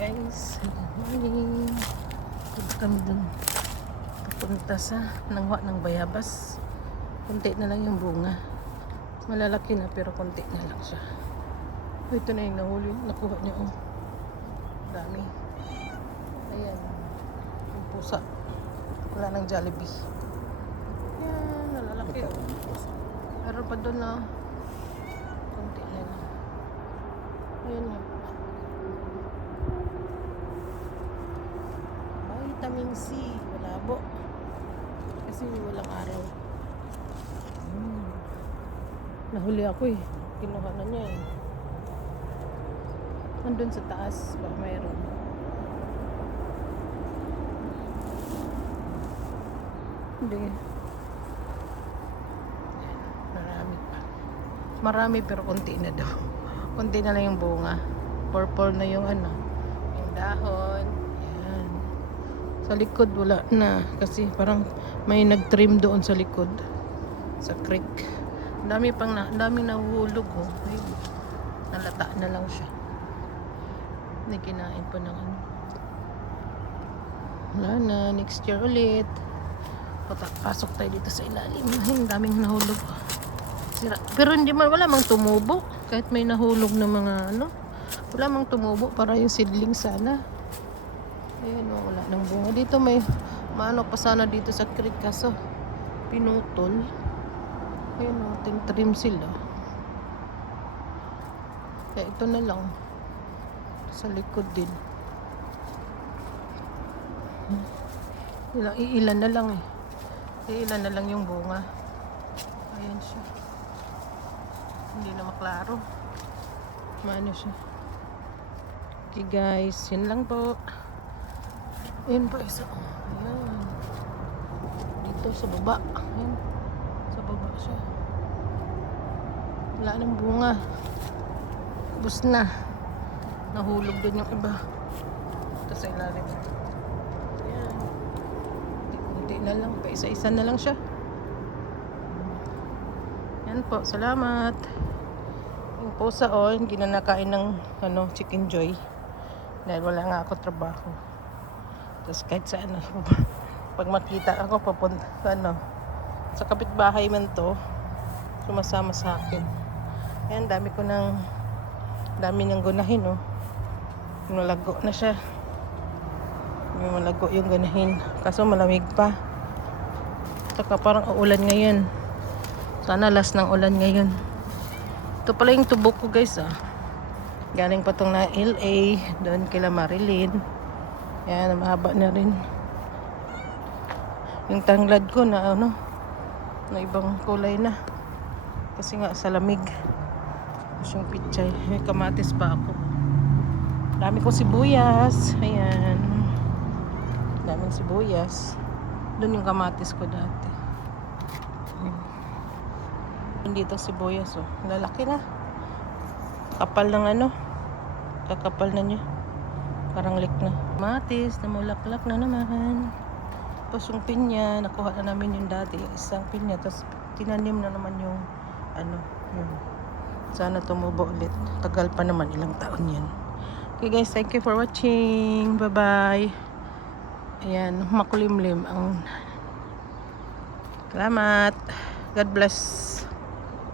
Guys, good morning. Punta kami dun. Papunta sa nangwa ng bayabas. Kunti na lang yung bunga. Malalaki na pero kunti na lang siya. Ito na yung nahuli. Nakuha niya, oh. Dami. Ayan. Yung pusa. Wala ng Jollibee. Yan, nalalaki, oh. Meron pa dun na kunti na lang. Ayan nga. Vitamin C, malabo. Kasi walang araw. Nahuli ako eh. Kinuha na niya eh. Andun sa taas, baka mayroon. Hindi. Marami pa. Marami pero konti na daw. Konti na lang yung bunga. Purple na yung ano. Yung dahon. Yan. Sa likod wala na. Kasi parang may nag-trim doon sa likod. Sa creek. Dami nahuhulog oh. Ayun. Nalata na lang siya. Hindi kinain pa ng ano. Wala na. Next year ulit. Pasok tayo dito sa ilalim. Ay, daming nahulog. Sira. Pero hindi man, wala mang tumubo. Kahit may nahulog na mga ano. Wala mang tumubo. Para yung seedling sana. Ayan, wala nang bunga. Dito may maano pa sana dito sa creek. Kaso pinutol. Ayan o, trim sila. Kaya ito na lang. Sa likod din. Iilan na lang eh. Iilan na lang yung bunga. Ayan siya. Hindi na maklaro. Maano siya. Okay guys, yun lang po. Ayan pa isa. Ayan. Dito sa baba. Ayan. Sa baba siya. Wala nang bunga. Bus na. Nahulog din yung iba. Ito sa ilalim. Ayan. Kunti na lang. Pa isa-isa na lang siya. Yan po. Salamat. Yung pusa o, hindi na nakain ng chicken joy. Dahil wala nga ako trabaho. Tapos kahit saan pag makita ako papunta sa kapitbahay man to, sumasama sa akin. Ayan, dami niyang gunahin, oh. Malago na siya. May malago yung gunahin. Kaso malamig pa. Saka parang uulan ngayon. Sana last ng ulan ngayon. Ito pala yung tubo ko, guys, ah. Galing pa tong na LA. Doon kila Marilyn. Ayan, mahaba na rin. Yung tanglad ko na na ibang kulay na. Kasi nga sa lamig. Yung pichay. May kamatis pa ako. Dami kong sibuyas. Ayan. Daming sibuyas. Doon yung kamatis ko dati. Dito sibuyas, oh. Lalaki na. Kapal ng kakapal na niya. Parang lik na. Kamatis na mulaklak na naman. Tapos yung pinya, nakuha na namin yung dati. Isang pinya. Tapos tinanim na naman yung yun. Sana tumubo ulit. Tagal pa naman, ilang taon yan. Okay guys, thank you for watching. Bye bye. Ayan, makulimlim ang. Salamat. God bless.